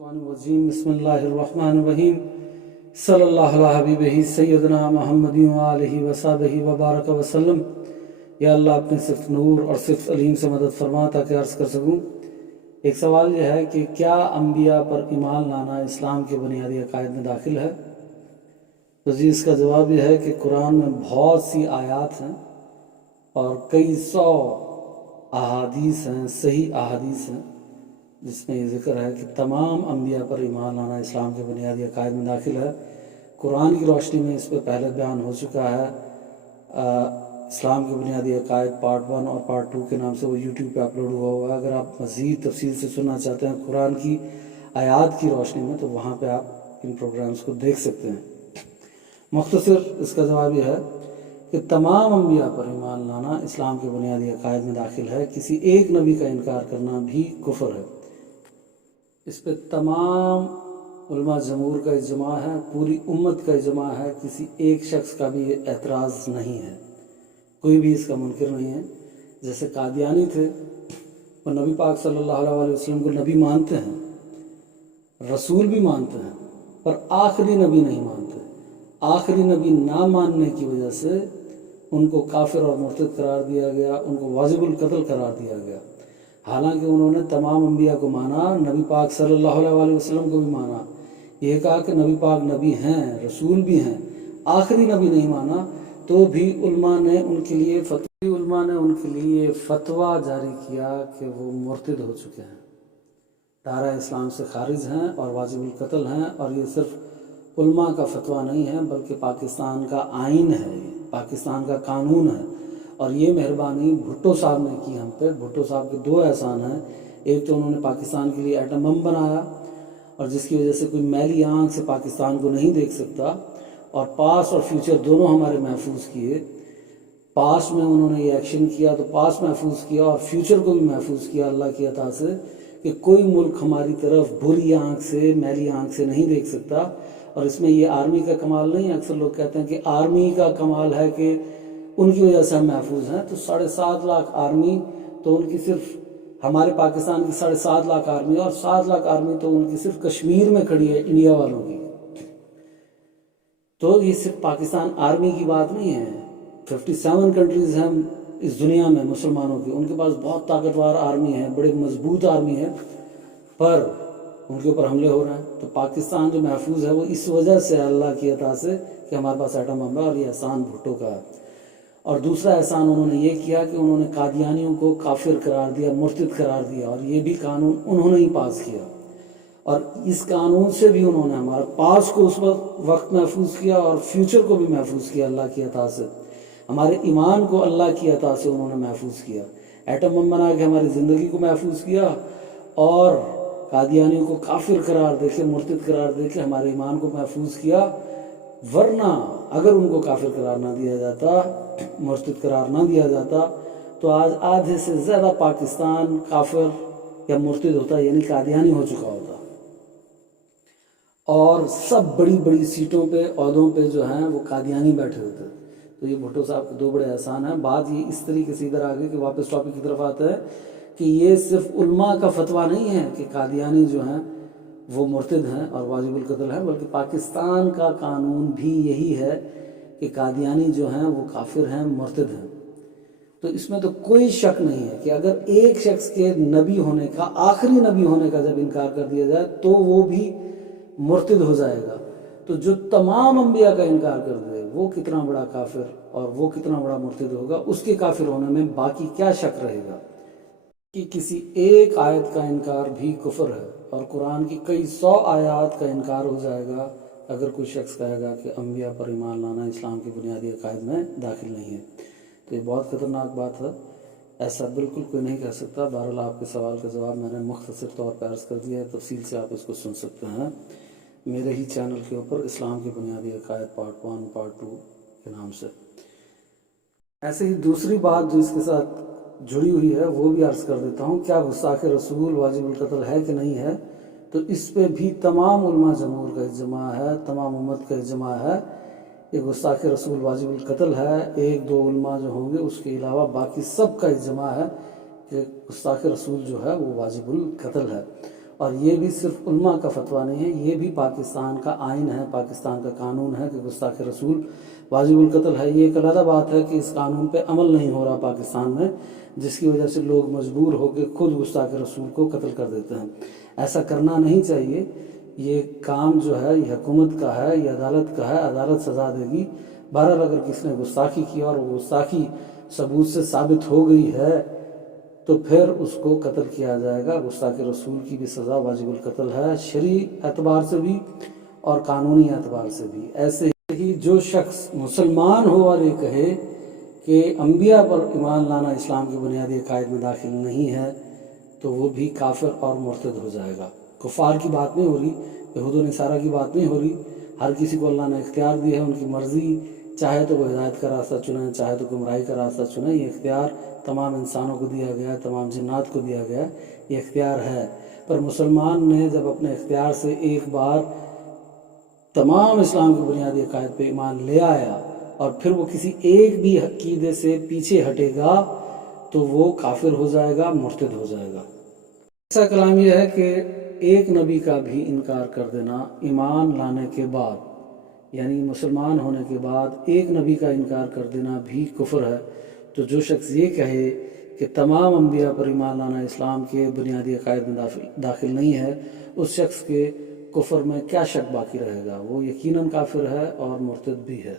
रजीम बिस्मिल्लाहिर्रहमानिर्रहीम सल्लल्लाहु अला हबीबिही सय्यदना मुहम्मदिन व आलिहि व सहबिही व बारक वसल्लम। या अल्लाह अपने सिर्फ नूर और सिर्फ अलीम से मदद फरमा ताकि अर्ज़ कर सकूँ। एक सवाल यह है कि क्या अम्बिया पर ईमान लाना इस्लाम के बुनियादी अकायद में दाखिल है? तो जी इसका जवाब यह है कि कुरान में बहुत सी आयात हैं और कई सौ अहादीस हैं, सही अहादीस हैं, जिसमें ये जिक्र है कि तमाम अम्बिया पर ईमान लाना इस्लाम के बुनियादी अकायद में दाखिल है। कुरान की रोशनी में इस पर पहले बयान हो चुका है। इस्लाम के बुनियादी अकायद पार्ट 1 और पार्ट 2 के नाम से वो यूट्यूब पे अपलोड हुआ हुआ है। अगर आप मज़ीद तफसील से सुनना चाहते हैं कुरान की आयात की रोशनी में, तो वहाँ पे आप इन प्रोग्राम्स को देख सकते हैं। मुख्तसर इसका जवाब यह है कि तमाम अम्बिया पर ईमान लाना इस्लाम के बुनियादी अकायद में दाखिल है। किसी एक नबी का इनकार करना भी कुफ्र है। इस पर तमाम उलमा जमूर का इजमा है, पूरी उम्मत का इजमा है, किसी एक शख्स का भी एतराज़ नहीं है, कोई भी इसका मुनकिर नहीं है। जैसे कादियानी थे, वो नबी पाक सल्लल्लाहु अलैहि वसल्लम को नबी मानते हैं, रसूल भी मानते हैं, पर आखिरी नबी नहीं मानते। आखिरी नबी ना मानने की वजह से उनको काफिर और मुर्तद करार दिया गया, उनको वाजिबुल कत्ल करार दिया गया। हालांकि उन्होंने तमाम अम्बिया को माना, नबी पाक सल्लल्लाहु अलैहि वसल्लम को भी माना, यह कहा कि नबी पाक नबी हैं, रसूल भी हैं, आखिरी नबी नहीं माना, तो भी उलमा ने उनके लिए फतवा जारी किया कि वो मुर्तद हो चुके हैं, दायरा इस्लाम से खारिज हैं और वाजिबुल कत्ल हैं। और ये सिर्फ उलमा का फतवा नहीं है, बल्कि पाकिस्तान का आइन है, पाकिस्तान का कानून है। और ये मेहरबानी भुट्टो साहब ने की हम पे। भुट्टो साहब के दो एहसान हैं। एक तो उन्होंने पाकिस्तान के लिए एटम बम बनाया, और जिसकी वजह से कोई मैली आंख से पाकिस्तान को नहीं देख सकता, और पास और फ्यूचर दोनों हमारे महफूज किए। पास में उन्होंने ये एक्शन किया तो पास महफूज किया, और फ्यूचर को भी महफूज किया अल्लाह की अता से, कि कोई मुल्क हमारी तरफ बुरी आंख से, मैली आंख से नहीं देख सकता। और इसमें ये आर्मी का कमाल नहीं है। अक्सर लोग कहते हैं कि आर्मी का कमाल है कि उनकी वजह से हम महफूज हैं। तो 7.5 लाख आर्मी तो उनकी सिर्फ हमारे पाकिस्तान की 7.5 लाख आर्मी, और 7 लाख आर्मी तो उनकी सिर्फ कश्मीर में खड़ी है इंडिया वालों की। तो ये सिर्फ पाकिस्तान आर्मी की बात नहीं है। 57 कंट्रीज़ हैं इस दुनिया में मुसलमानों की, उनके पास बहुत ताकतवर आर्मी है, बड़े मजबूत आर्मी है, पर उनके ऊपर हमले हो रहे हैं। तो पाकिस्तान जो महफूज है वो इस वजह से अल्लाह की अता से कि हमारे पास एटम बम है, और ये एहसान भुट्टो का है। और दूसरा एहसान उन्होंने ये किया कि उन्होंने कादियानियों को काफिर करार दिया, मुर्तद करार दिया, और ये भी कानून उन्होंने ही पास किया। और इस कानून से भी उन्होंने हमारे पास को उस वक्त महफूज किया और फ्यूचर को भी महफूज किया अल्लाह की अता से। हमारे ईमान को अल्लाह की अता से उन्होंने महफूज किया। एटम बम बना के हमारी ज़िंदगी को महफूज किया, और कादियानियों को काफिर करार देके, मुर्तद करार देके हमारे ईमान को महफूज किया। वरना अगर उनको काफिर करार ना दिया जाता, मुर्तद करार ना दिया जाता, तो आज आधे से ज़्यादा पाकिस्तान काफिर या मुर्तद होता, यानी कादियानी हो चुका होता। और सब बड़ी बड़ी सीटों पे, ओहदों पे जो हैं वो कादियानी बैठे होते। तो ये भुट्टो साहब के दो बड़े एहसान हैं। बात ये इस तरीके से इधर आ गई कि वापस टॉपिक की तरफ आते हैं कि ये सिर्फ उलमा का फतवा नहीं है कि कादियानी जो हैं वो मुर्तद हैं और वाजिबुल कत्ल हैं, बल्कि पाकिस्तान का कानून भी यही है कि कादियानी जो हैं वो काफिर हैं, मुर्तद हैं। तो इसमें तो कोई शक नहीं है कि अगर एक शख्स के नबी होने का, आखिरी नबी होने का जब इनकार कर दिया जाए तो वो भी मुर्तद हो जाएगा। तो जो तमाम अम्बिया का इनकार कर दे वो कितना बड़ा काफिर और वो कितना बड़ा मुर्तद होगा, उसके काफिर होने में बाकी क्या शक रहेगा। कि किसी एक आयत का इनकार भी कुफ्र है, और कुरान की कई 100 आयात का इनकार हो जाएगा अगर कोई शख्स कहेगा कि अम्बिया पर ईमान लाना इस्लाम के बुनियादी अकायद में दाखिल नहीं है। तो ये बहुत ख़तरनाक बात है, ऐसा बिल्कुल कोई नहीं कह सकता। बहरहाल आपके सवाल का जवाब मैंने मुख्तसर तौर पर अर्ज़ कर दिया है, तफसील से आप इसको सुन सकते हैं मेरे ही चैनल के ऊपर, इस्लाम के बुनियादी अकायद पार्ट 1 पार्ट 2 के नाम से। ऐसे ही दूसरी बात जो इसके साथ जुड़ी हुई है वो भी अर्ज़ कर देता हूँ। क्या गुस्ताख रसूल वाजिबुल कत्ल है कि नहीं है? तो इस पे भी तमाम उलमा जमूर का इजमा है, तमाम उम्मत का इजमा है। ये गुस्ताख रसूल वाजिबुल कत्ल है। एक दो उलमा जो होंगे उसके अलावा बाकी सब का इजमा है कि गुस्ताख रसूल जो है वो वाजिबुल कत्ल है। اور یہ بھی صرف علماء کا فتویٰ نہیں ہے، یہ بھی پاکستان کا آئین ہے، پاکستان کا قانون ہے کہ گستاخ رسول واجب القتل ہے۔ یہ ایک علیحدہ بات ہے کہ اس قانون پہ عمل نہیں ہو رہا پاکستان میں، جس کی وجہ سے لوگ مجبور ہو کے خود گستاخ رسول کو قتل کر دیتے ہیں۔ ایسا کرنا نہیں چاہیے۔ یہ کام جو ہے یہ حکومت کا ہے، یہ عدالت کا ہے، عدالت سزا دے گی۔ بہرحال اگر کسی نے گستاخی کی اور وہ گستاخی ثبوت سے ثابت ہو گئی ہے تو پھر اس کو قتل کیا جائے گا۔ گستاخ رسول کی بھی سزا واجب القتل ہے، شرعی اعتبار سے بھی اور قانونی اعتبار سے بھی۔ ایسے ہی جو شخص مسلمان ہو اور یہ کہے کہ انبیاء پر ایمان لانا اسلام کے بنیادی عقائد میں داخل نہیں ہے تو وہ بھی کافر اور مرتد ہو جائے گا۔ کفار کی بات نہیں ہو رہی، یہود و نصارہ کی بات نہیں ہو رہی۔ ہر کسی کو اللہ نے اختیار دیا ہے، ان کی مرضی، چاہے تو وہ ہدایت کا راستہ چنیں، چاہے تو گمراہی کا راستہ چنیں۔ یہ اختیار تمام انسانوں کو دیا گیا ہے، تمام جنات کو دیا گیا ہے، یہ اختیار ہے۔ پر مسلمان نے جب اپنے اختیار سے ایک بار تمام اسلام کے بنیادی عقائد پہ ایمان لے آیا اور پھر وہ کسی ایک بھی عقیدے سے پیچھے ہٹے گا تو وہ کافر ہو جائے گا، مرتد ہو جائے گا۔ ایسا کلام یہ ہے کہ ایک نبی کا بھی انکار کر دینا ایمان لانے کے بعد، یعنی مسلمان ہونے کے بعد ایک نبی کا انکار کر دینا بھی کفر ہے۔ تو جو شخص یہ کہے کہ تمام انبیاء پر ایمان لانا اسلام کے بنیادی عقائد میں داخل نہیں ہے، اس شخص کے کفر میں کیا شک باقی رہے گا؟ وہ یقیناً کافر ہے اور مرتد بھی ہے۔